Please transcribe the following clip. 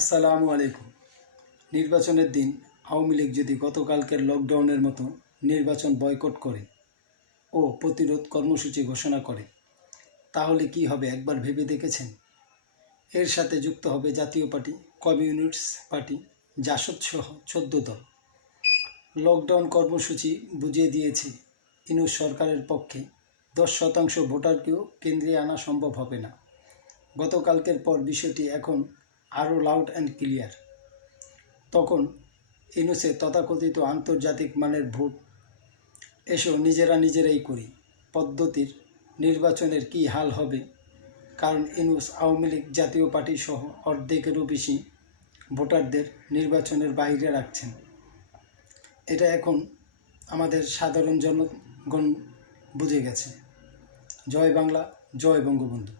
আসসালামু আলাইকুম। নির্বাচনের দিন আওয়ামী লীগ যদি গতকালকের লকডাউনের মতো নির্বাচন বয়কট করে ও প্রতিরোধ কর্মসূচি ঘোষণা করে, তাহলে কি হবে একবার ভেবে দেখেছেন? এর সাথে যুক্ত হবে জাতীয় পার্টি, কমিউনিস্ট পার্টি, জাসদ সহ 14 দল। লকডাউন কর্মসূচি বুঝিয়ে দিয়েছে ইউনূস সরকারের পক্ষে 10% ভোটারকেও কেন্দ্রে আনা সম্ভব হবে না। গতকালকের পর বিষয়টি এখন আরও লাউড অ্যান্ড ক্লিয়ার। তখন ইউনূসের তথাকথিত আন্তর্জাতিক মানের ভোট এসো নিজেরাই করি পদ্ধতির নির্বাচনের কী হাল হবে, কারণ ইউনূস আওয়ামী লীগ জাতীয় পার্টি সহ অর্ধেকেরও বেশি ভোটারদের নির্বাচনের বাইরে রাখছেন। এটা এখন আমাদের সাধারণ জনগণ বুঝে গেছে। জয় বাংলা, জয় বঙ্গবন্ধু।